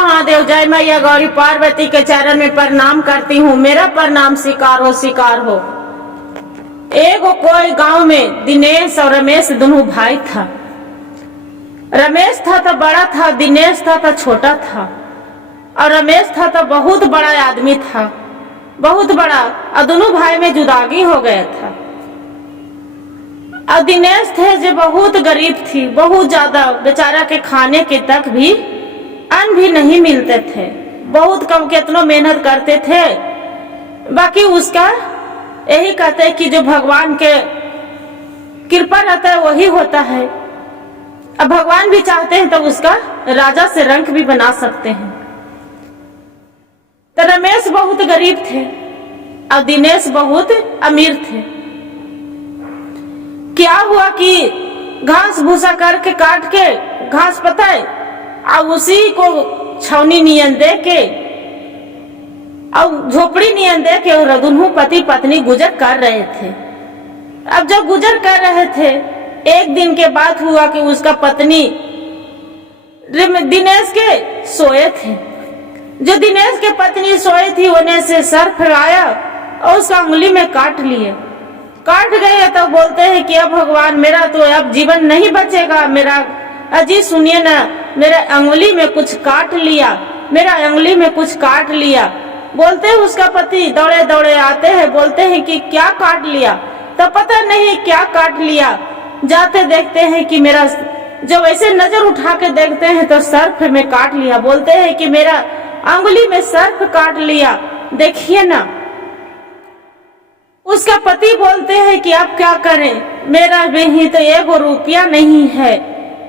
महादेव। जय मैया गौरी पार्वती के चरण में प्रणाम करती हूँ। मेरा प्रणाम स्वीकार हो, स्वीकार हो। एगो कोई गांव में दिनेश और रमेश दोनों भाई था। रमेश था तो बड़ा था, दिनेश था तो छोटा था। और रमेश था तो बहुत बड़ा आदमी था, बहुत बड़ा। और दोनों भाई में जुदागी हो गया था। और दिनेश थे जो बहुत गरीब थी, बहुत ज्यादा। बेचारा के खाने के तक भी अन्न भी नहीं मिलते थे। बहुत कम, कितनो मेहनत करते थे। बाकी उसका यही कहते कि जो भगवान के कृपा रहता है वही होता है। अब भगवान भी चाहते हैं तो उसका राजा से रंक भी बना सकते हैं। तो रमेश बहुत गरीब थे और दिनेश बहुत अमीर थे। क्या हुआ कि घास भूसा करके काट के घास पताए और उसी को छौनी नियन दे के और झोपड़ी नियन दे के और दोनों पति पत्नी गुजर कर रहे थे। अब जब गुजर कर रहे थे, एक दिन के बाद हुआ कि उसका पत्नी दिनेश के सोए थे। जो दिनेश के पत्नी सोई थी उन्हें से सर फैलाया और उसका उंगली में काट लिए। काट गए तो बोलते हैं कि अब भगवान मेरा तो अब जीवन नहीं बचेगा। मेरा अजी सुनिए ना, मेरा उंगली में कुछ काट लिया, मेरा उंगली में कुछ काट लिया। बोलते हैं उसका पति दौड़े दौड़े आते हैं, बोलते हैं कि क्या काट लिया। तो पता नहीं क्या काट लिया। जाते देखते हैं कि मेरा, जब ऐसे नजर उठा के देखते हैं तो सर्फ में काट लिया। बोलते हैं कि मेरा उंगली में सर्फ काट लिया, देखिए ना। उसका पति बोलते हैं कि आप क्या करें, मेरा भी तो 1 रुपया नहीं है,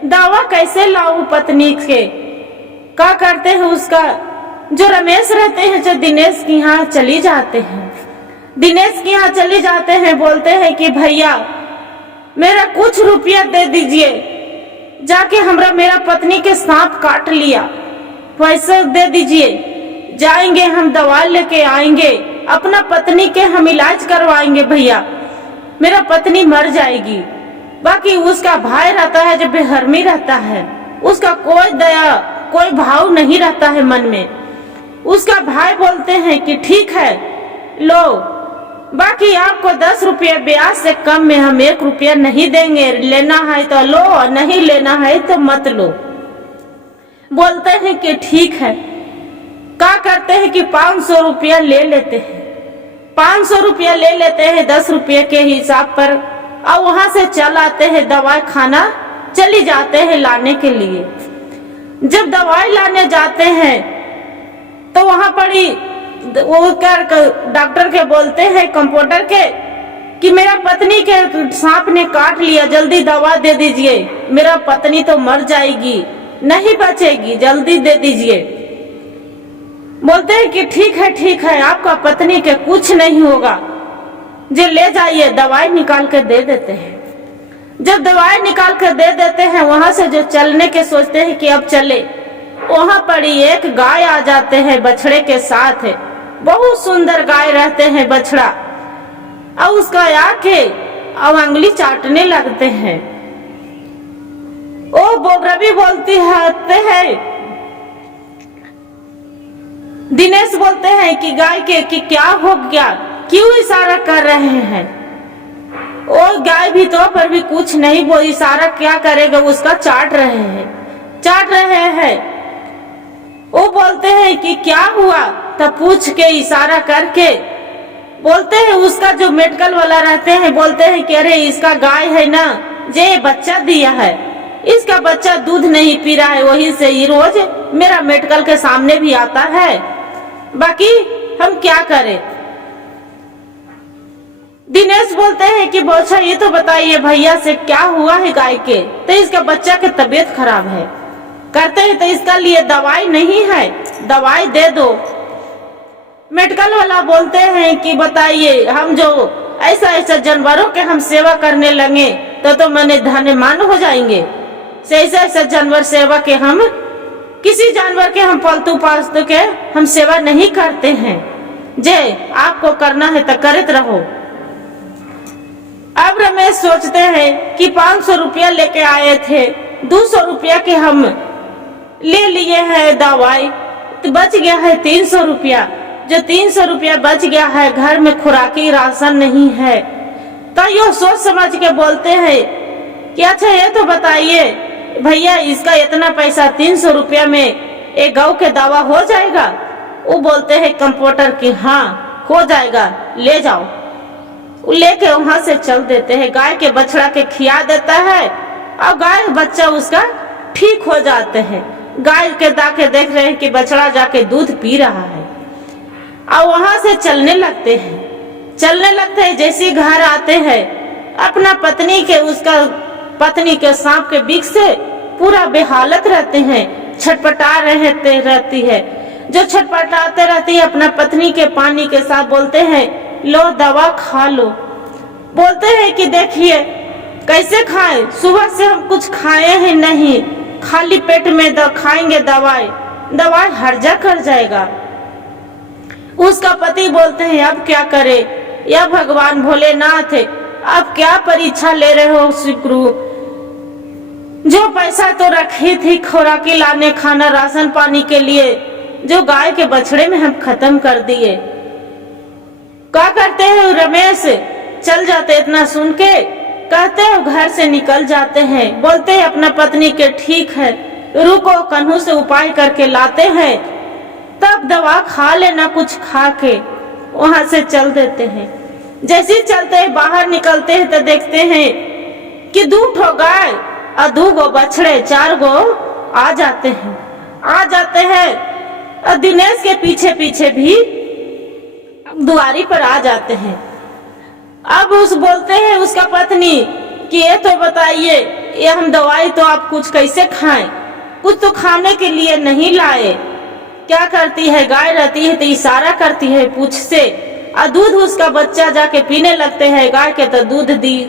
दावा कैसे लाऊं पत्नी के। क्या करते हैं, उसका जो रमेश रहते हैं जो दिनेश के यहाँ चली जाते हैं। दिनेश के यहाँ चली जाते हैं, बोलते हैं कि भैया मेरा कुछ रुपया दे दीजिए, जाके हमरा मेरा पत्नी के सांप काट लिया, पैसा दे दीजिए। जाएंगे हम दवा लेके आएंगे, अपना पत्नी के हम इलाज करवाएंगे। भैया मेरा पत्नी मर जाएगी। बाकी उसका भाई रहता है जो बेहरमी रहता है, उसका कोई दया कोई भाव नहीं रहता है मन में। उसका भाई बोलते हैं कि ठीक है लो, बाकी आपको 10 रुपये ब्याज से कम में हम 1 रुपया नहीं देंगे। लेना है तो लो, नहीं लेना है तो मत लो। बोलते हैं कि ठीक है। क्या करते हैं कि 500 रुपया ले लेते हैं। 500 रुपया ले लेते हैं 10 रुपये के हिसाब पर, और वहां से चल आते हैं दवाई खाना, चली जाते हैं लाने के लिए। जब दवाई लाने जाते हैं तो वहां पर वो डॉक्टर के बोलते हैं, कंपाउंडर के, कि मेरा पत्नी के सांप ने काट लिया, जल्दी दवा दे दीजिए, मेरा पत्नी तो मर जाएगी, नहीं बचेगी, जल्दी दे दीजिए। बोलते हैं कि ठीक है, आपका पत्नी के कुछ नहीं होगा, जो ले जाइए। दवाई निकाल कर दे देते हैं। जब दवाई निकाल कर दे देते हैं, वहां से जो चलने के सोचते हैं कि अब चले, वहां पर एक गाय आ जाते हैं बछड़े के साथ। बहुत सुंदर गाय रहते हैं बछड़ा, और उसका आके अब उंगली चाटने लगते हैं। ओ बोगरबी बोलती है। दिनेश बोलते हैं कि गाय के कि क्या हो गया, क्यों इशारा कर रहे हैं। ओ गाय भी तो पर भी कुछ नहीं बोल, इशारा क्या करेगा, उसका चाट रहे हैं। वो बोलते हैं कि क्या हुआ, तब पूछ के इशारा करके बोलते हैं, उसका जो मेडिकल वाला रहते हैं बोलते हैं कि अरे इसका गाय है ना, जे बच्चा दिया है, इसका बच्चा दूध नहीं पी रहा है, वही से ये रोज मेरा मेडिकल के सामने भी आता है। बाकी हम क्या करें। दिनेश बोलते हैं कि अच्छा ये तो बताइए भैया से क्या हुआ है गाय के। तो इसका बच्चा की तबीयत खराब है। करते हैं तो इसका लिए दवाई नहीं है, दवाई दे दो। मेडिकल वाला बोलते हैं कि बताइए, हम जो ऐसा जानवरों के हम सेवा करने लगे तो मैंने धन्यवान हो जाएंगे। ऐसा जानवर सेवा के हम, किसी जानवर के हम पालतू के हम सेवा नहीं करते हैं। जे आपको करना है तो करते रहो। अब रमेश सोचते हैं कि 500 रुपया लेके आए थे, 200 रुपया के हम ले लिए है दवाई, तो बच गया है 300 रुपया। जो 300 रुपया बच गया है, घर में खुराकी राशन नहीं है, तो यो सोच समझ के बोलते हैं कि अच्छा ये तो बताइए भैया, इसका इतना पैसा 300 रुपया में एक गौ के दवा हो जाएगा? वो बोलते हैं कंपाउंडर की हाँ हो जाएगा, ले जाओ। वो लेके वहां से चल देते हैं, गाय के बछड़ा के खिया देता है और गाय बच्चा उसका ठीक हो जाते हैं। गाय के दाके देख रहे हैं कि बछड़ा जाके दूध पी रहा है और वहां से चलने लगते हैं। जैसे घर आते हैं, अपना पत्नी के सांप के बिख से पूरा बेहालत रहते हैं, छटपटा रहती है। जो छटपटाते रहती है अपना पत्नी के पानी के साथ बोलते हैं लो दवा खा लो। बोलते हैं कि देखिए कैसे खाए, सुबह से हम कुछ खाए हैं नहीं, खाली पेट में खाएंगे दवाई हर्जा कर जाएगा। उसका पति बोलते हैं अब क्या करे, या भगवान भोलेनाथ अब क्या परीक्षा ले रहे हो शुक्रू, जो पैसा तो रखी थी खुराकी लाने खाना राशन पानी के लिए, जो गाय के बछड़े में हम खत्म कर दिए। क्या करते हैं रमेश, चल जाते इतना सुन के, कहते हैं घर से निकल जाते हैं। बोलते हैं अपना पत्नी के ठीक है रुको, कन्हू से उपाय करके लाते हैं, तब दवा खा लेना कुछ खा के। वहां से चल देते हैं। जैसे ही चलते हैं बाहर निकलते हैं तो देखते हैं कि 2 ठो गाय और 2 गो बछड़े 4 गो आ जाते हैं और दिनेश के पीछे पीछे भी दुआरी पर आ जाते हैं। अब बोलते हैं उसका पत्नी कि ये तो बताइए, ये हम दवाई तो आप कुछ कैसे खाएं, कुछ तो खाने के लिए नहीं लाए। क्या करती है, गाय रहती है तो इशारा करती है पूंछ से और दूध उसका बच्चा जाके पीने लगते हैं। गाय के तो दूध दी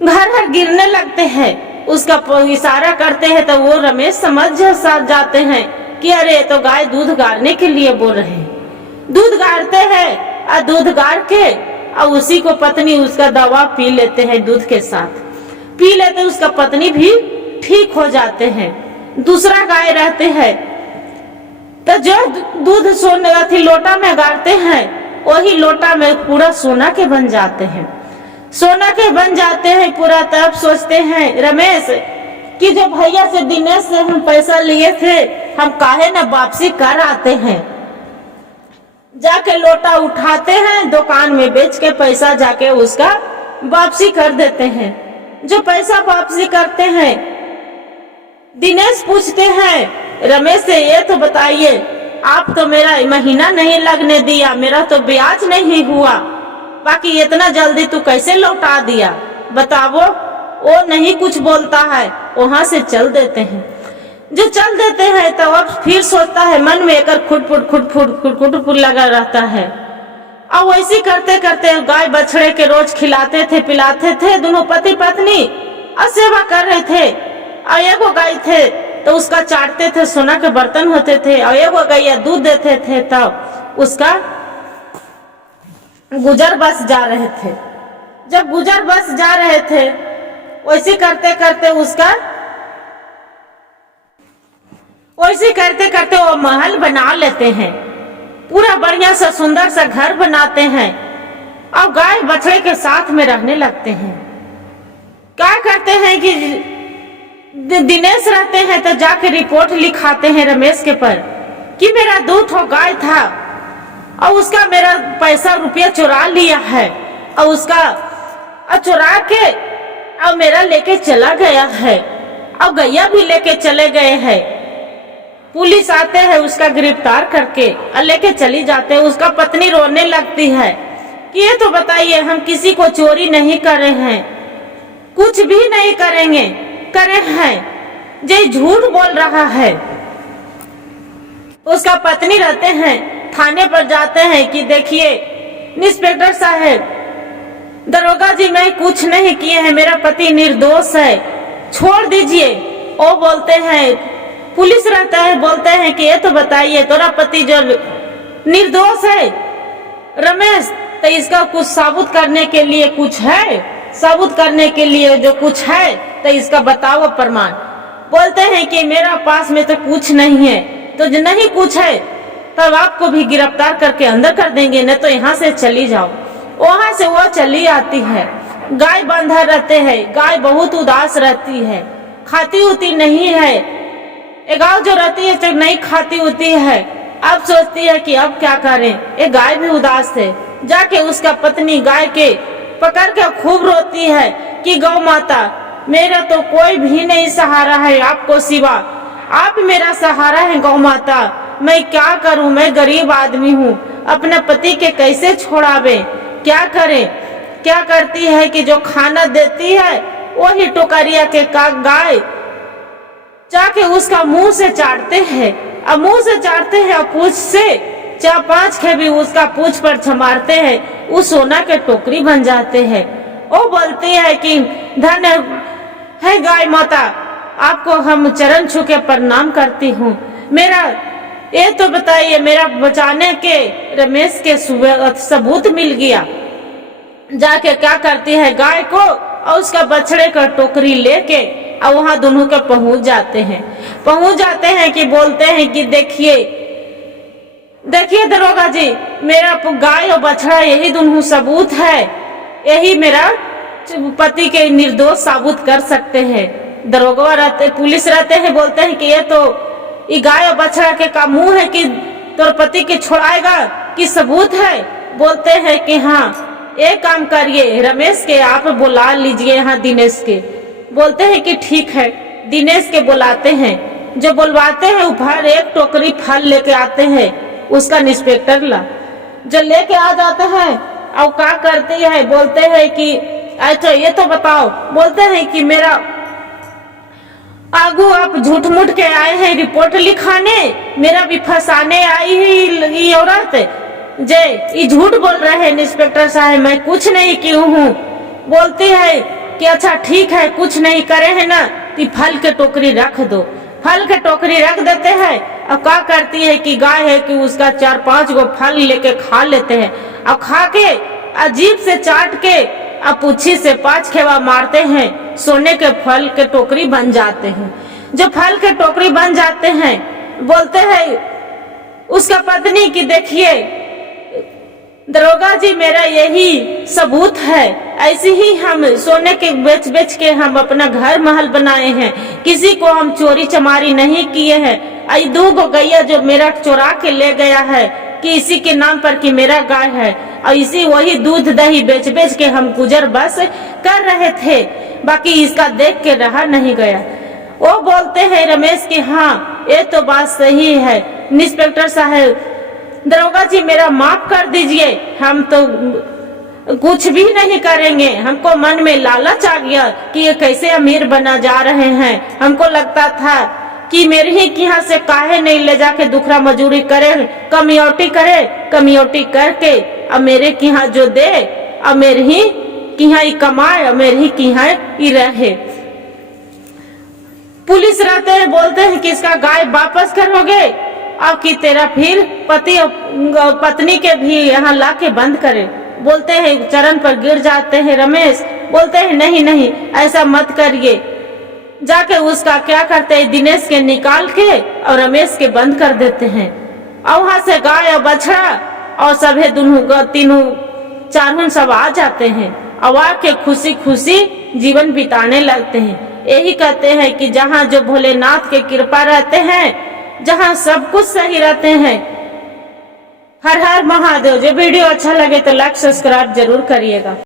घर गिरने लगते हैं, उसका इशारा करते हैं तो वो रमेश समझ जाते हैं कि अरे तो गाय दूध गाड़ने के लिए बोल रहे हैं। दूध गाड़ते हैं और दूध गाड़ के और उसी को पत्नी उसका दवा पी लेते हैं, दूध के साथ पी लेते, उसका पत्नी भी ठीक हो जाते हैं। दूसरा गाय रहते हैं तो जो दूध सोने थी लोटा में गाड़ते हैं, वही लोटा में पूरा सोना के बन जाते हैं, पूरा। तब सोचते हैं रमेश कि जो भैया से दिनेश से हम पैसा लिए थे, हम काहे न वापसी कर आते हैं। जाके लोटा उठाते हैं, दुकान में बेच के पैसा जाके उसका वापसी कर देते हैं। जो पैसा वापसी करते हैं, दिनेश पूछते हैं रमेश से ये तो बताइए, आप तो मेरा महीना नहीं लगने दिया, मेरा तो ब्याज नहीं हुआ, बाकी इतना जल्दी तू कैसे लौटा दिया बताओ। वो नहीं कुछ बोलता है, वहां से चल देते हैं। जो चल देते हैं तो अब फिर सोचता है, मन में एक खुटफुट लगा रहता है। और वैसे करते करते गाय बछड़े के रोज खिलाते थे पिलाते थे, दोनों पति पत्नी और सेवा कर रहे थे। और एगो गाय थे तो उसका चाटते थे, सोना के बर्तन होते थे, और एगो गैया दूध देते थे, तब उसका गुजर बस जा रहे थे। जब गुजर बस जा रहे थे वैसे करते करते वो महल बना लेते हैं, पूरा बढ़िया सा सुंदर सा घर बनाते हैं और गाय बछड़े के साथ में रहने लगते हैं। क्या करते हैं कि दिनेश रहते हैं तो जाके रिपोर्ट लिखाते हैं रमेश के पर कि मेरा 2 ठो गाय था और उसका मेरा पैसा रुपया चुरा लिया है, और उसका चुरा के और मेरा लेके चला गया है, और गैया भी लेके चले गए हैं। पुलिस आते हैं उसका गिरफ्तार करके और लेके चली जाते हैं। उसका पत्नी रोने लगती है कि ये तो बताइए, हम किसी को चोरी नहीं करे हैं, कुछ भी नहीं करे हैं, जे झूठ बोल रहा है। उसका पत्नी रहते हैं थाने पर जाते हैं कि देखिए इंस्पेक्टर साहब, दरोगा जी मैं कुछ नहीं किए हैं, मेरा पति निर्दोष है, छोड़ दीजिए। वो बोलते हैं, पुलिस रहता है, बोलते हैं कि ये तो बताइए तोरा पति जो निर्दोष है रमेश, तो इसका कुछ साबुत करने के लिए कुछ है, साबुत करने के लिए जो कुछ है तो इसका बताओ प्रमाण। बोलते हैं कि मेरा पास में तो कुछ नहीं है, तो जो नहीं कुछ है तब आपको भी गिरफ्तार करके अंदर कर देंगे, न तो यहाँ से चली जाओ। वहां से वो चली आती है। गाय बंधा रहते हैं, गाय बहुत उदास रहती है, खाती उती नहीं है। एक गाय जो रहती है तो नहीं खाती होती है। अब सोचती है कि अब क्या करें, एक गाय भी उदास है। जाके उसका पत्नी गाय के पकड़ के खूब रोती है कि गौ माता, मेरा तो कोई भी नहीं सहारा है आपको सिवा, आप मेरा सहारा है गौ माता, मैं क्या करूं, मैं गरीब आदमी हूं, अपने पति के कैसे छोड़ावे, क्या करें। क्या करती है कि जो खाना देती है वही टोकरिया के गाय जाके उसका मुंह से चाटते हैं, अब मुंह से चाटते हैं और पूछ से 4-5 खेबी उसका पूछ पर छमारते हैं, वो सोना के टोकरी बन जाते हैं। वो बोलती है कि धन्य है गाय माता, आपको हम चरण छू के प्रणाम करती हूँ। मेरा ये तो बताइए, मेरा बचाने के रमेश के सबूत मिल गया। जाके क्या करती है, गाय को और उसका बछड़े का टोकरी लेके और वहां दोनों के पहुंच जाते हैं कि बोलते हैं कि देखिए दरोगा जी, मेरा गाय और बछड़ा यही दोनों सबूत है, यही मेरा पति के निर्दोष साबित कर सकते हैं। दरोगा रहते, पुलिस रहते हैं, बोलते हैं कि ये तो ये गाय और बछड़ा के का मुंह है कि तोर पति के छोड़ाएगा कि सबूत है। बोलते हैं कि हाँ, एक काम करिए, रमेश के आप बुला लीजिए यहाँ दिनेश के। बोलते हैं कि ठीक है, दिनेश के बुलाते हैं। जो बुलवाते हैं ऊपर एक टोकरी फल लेके आते हैं, उसका इंस्पेक्टर ला जो लेके आ जाते हैं और क्या करते हैं, बोलते हैं कि अच्छा ये तो बताओ। बोलते हैं कि मेरा आगू आप झूठ मूठ के आए हैं रिपोर्ट लिखाने, मेरा भी फंसाने आई है ये औरत, ये झूठ बोल रहे हैं इंस्पेक्टर साहब, मैं कुछ नहीं की हूँ। बोलती है कि अच्छा ठीक है, कुछ नहीं करे है ना, तो फल के टोकरी रख दो। फल के टोकरी रख देते हैं। अब क्या करती है कि गाय है कि उसका 4-5 गो फल लेके खा लेते हैं, अब खा के अजीब से चाट के अब पूछी से 5 खेवा मारते हैं, सोने के फल के टोकरी बन जाते हैं। जो फल के टोकरी बन जाते हैं, बोलते हैं उसका पत्नी की देखिए दरोगा जी, मेरा यही सबूत है, ऐसे ही हम सोने के बेच के हम अपना घर महल बनाए हैं, किसी को हम चोरी चमारी नहीं किए हैं। आई 2 गो गैया जो मेरा चोरा के ले गया है कि इसी के नाम पर कि मेरा गाय है, और इसी वही दूध दही बेच के हम गुजर बस कर रहे थे, बाकी इसका देख के रहा नहीं गया। वो बोलते हैं रमेश की हाँ ये तो बात सही है इंस्पेक्टर साहब, दरोगा जी मेरा माफ कर दीजिए, हम तो कुछ भी नहीं करेंगे, हमको मन में लालच आ गया कि ये कैसे अमीर बना जा रहे हैं। हमको लगता था कि मेरे ही यहाँ से काहे नहीं ले जाके दुखरा मजूरी करे, कमियोटी करके अब मेरे की यहाँ जो दे, अब मेरे ही की यहाँ कमाए, अब मेरे ही की यहाँ रहे। पुलिस रहते हैं, बोलते हैं कि इसका गाय वापस करोगे, अब कि तेरा फिर पति और पत्नी के भी यहाँ ला के बंद करे। बोलते हैं चरण पर गिर जाते हैं रमेश, बोलते हैं नहीं ऐसा मत करिए। जाके उसका क्या करते हैं, दिनेश के निकाल के और रमेश के बंद कर देते हैं। और वहां से गाय और बछड़ा और सभी तीनों चारों सब आ जाते हैं और आके खुशी खुशी जीवन बिताने लगते हैं। यही कहते हैं कि जहाँ जो भोलेनाथ के कृपा रहते हैं, जहाँ सब कुछ सही रहते हैं। हर हर महादेव। जो वीडियो अच्छा लगे तो लाइक सब्सक्राइब जरूर करिएगा।